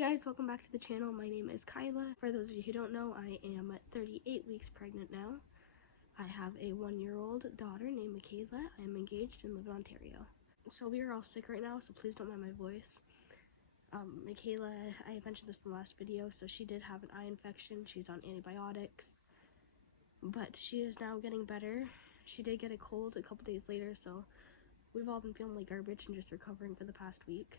Hey guys, welcome back to the channel. My name is Kyla. For those of you who don't know, I am 38 weeks pregnant now. I have a 1-year-old daughter named Michaela. I am engaged and live in Ontario. So we are all sick right now, so please don't mind my voice. Michaela, I mentioned this in the last video, so she did have an eye infection. She's on antibiotics, but she is now getting better. She did get a cold a couple days later, so we've all been feeling like garbage and just recovering for the past week.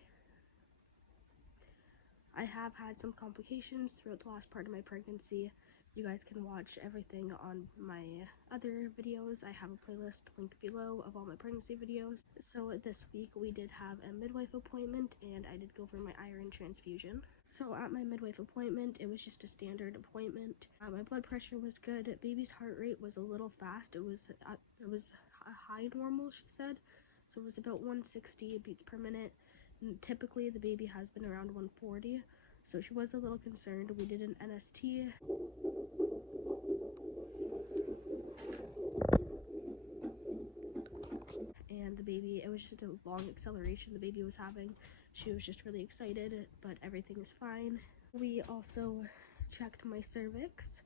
I have had some complications throughout the last part of my pregnancy. You guys can watch everything on my other videos. I have a playlist linked below of all my pregnancy videos. So this week we did have a midwife appointment and I did go for my iron transfusion. So at my midwife appointment, it was just a standard appointment. My blood pressure was good. Baby's heart rate was a little fast. It was a high normal, she said. So it was about 160 beats per minute. Typically the baby has been around 140, so she was a little concerned. We did an NST. And the baby, it was just a long acceleration the baby was having. She was just really excited, but everything is fine. We also checked my cervix,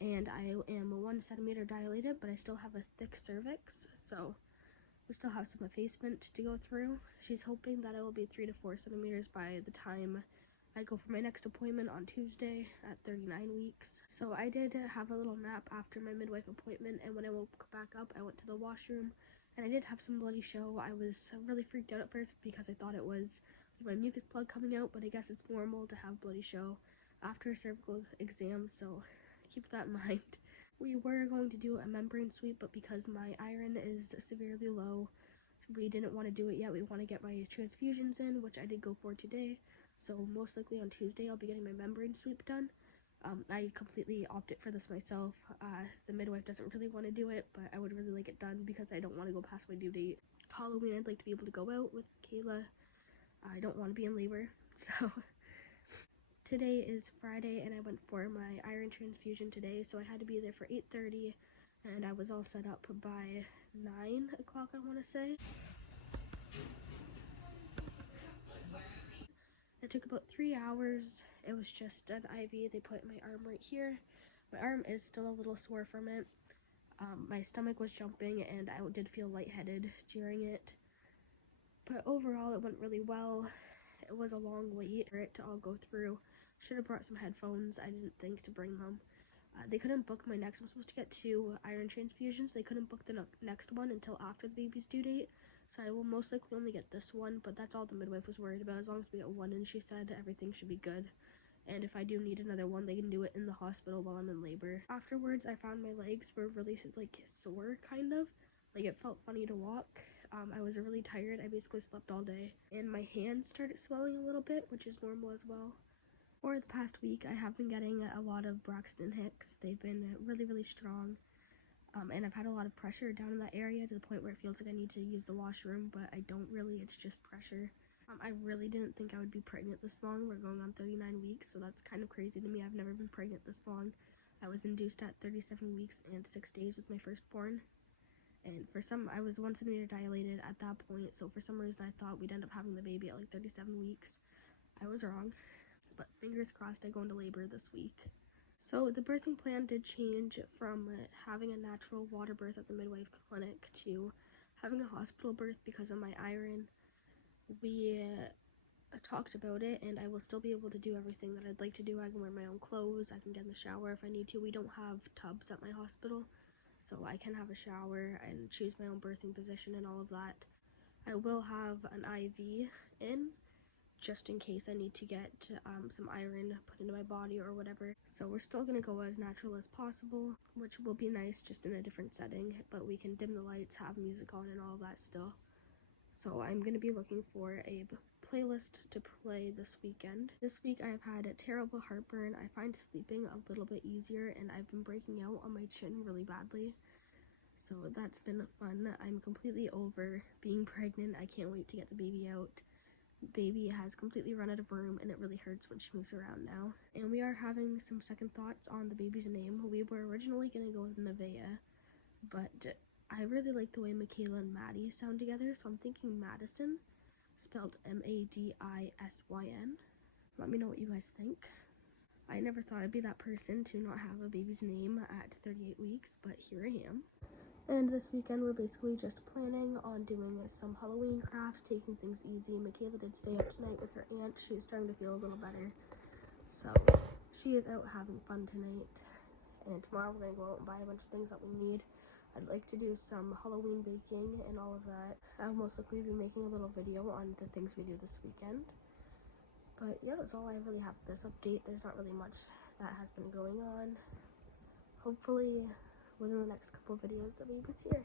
and I am 1 centimeter dilated, but I still have a thick cervix, so we still have some effacement to go through. She's hoping that I will be 3 to 4 centimeters by the time I go for my next appointment on Tuesday at 39 weeks. So I did have a little nap after my midwife appointment, and when I woke back up, I went to the washroom, and I did have some bloody show. I was really freaked out at first because I thought it was my mucus plug coming out, but I guess it's normal to have bloody show after a cervical exam, so keep that in mind. We were going to do a membrane sweep, but because my iron is severely low, we didn't want to do it yet. We want to get my transfusions in, which I did go for today. So most likely on Tuesday, I'll be getting my membrane sweep done. I completely opted for this myself. The midwife doesn't really want to do it, but I would really like it done because I don't want to go past my due date. Halloween, I'd like to be able to go out with Kayla. I don't want to be in labor, so... Today is Friday and I went for my iron transfusion today, so I had to be there for 8:30 and I was all set up by 9 o'clock, I want to say. It took about 3 hours. It was just an IV. They put my arm right here. My arm is still a little sore from it. My stomach was jumping and I did feel lightheaded during it. But overall, it went really well. It was a long wait for it to all go through. Should have brought some headphones. I didn't think to bring them. They couldn't book my next. I'm supposed to get 2 iron transfusions. They couldn't book the next one until after the baby's due date. So I will most likely only get this one, but that's all the midwife was worried about. As long as we get one, and she said everything should be good. And if I do need another one, they can do it in the hospital while I'm in labor. Afterwards, I found my legs were really sore, kind of. Like it felt funny to walk. I was really tired. I basically slept all day. And my hands started swelling a little bit, which is normal as well. For the past week, I have been getting a lot of Braxton Hicks. They've been really, really strong. And I've had a lot of pressure down in that area to the point where it feels like I need to use the washroom, but I don't really. It's just pressure. I really didn't think I would be pregnant this long. We're going on 39 weeks, so that's kind of crazy to me. I've never been pregnant this long. I was induced at 37 weeks and 6 days with my firstborn. And I was 1 centimeter dilated at that point, so for some reason I thought we'd end up having the baby at like 37 weeks. I was wrong. But fingers crossed I go into labor this week. So the birthing plan did change from having a natural water birth at the midwife clinic to having a hospital birth because of my iron. We talked about it, and I will still be able to do everything that I'd like to do. I can wear my own clothes, I can get in the shower if I need to. We don't have tubs at my hospital, so I can have a shower and choose my own birthing position and all of that. I will have an IV in, just in case I need to get some iron put into my body or whatever. So we're still going to go as natural as possible, which will be nice, just in a different setting, but we can dim the lights, have music on and all of that still. So I'm going to be looking for a playlist to play this weekend. This week I've had a terrible heartburn. I find sleeping a little bit easier, and I've been breaking out on my chin really badly. So that's been fun. I'm completely over being pregnant. I can't wait to get the baby out. Baby has completely run out of room, and it really hurts when she moves around now. And we are having some second thoughts on the baby's name. We were originally going to go with Nevaeh, but I really like the way Michaela and Maddie sound together, so I'm thinking Madison, spelled M-A-D-I-S-Y-N. Let me know what you guys think. I never thought I'd be that person to not have a baby's name at 38 weeks, but here I am. And this weekend we're basically just planning on doing some Halloween crafts, taking things easy. Michaela did stay up tonight with her aunt. She was starting to feel a little better. So she is out having fun tonight. And tomorrow we're going to go out and buy a bunch of things that we need. I'd like to do some Halloween baking and all of that. I'll most likely be making a little video on the things we do this weekend. But yeah, that's all I really have for this update. There's not really much that has been going on. Hopefully within the next couple of videos the baby's here.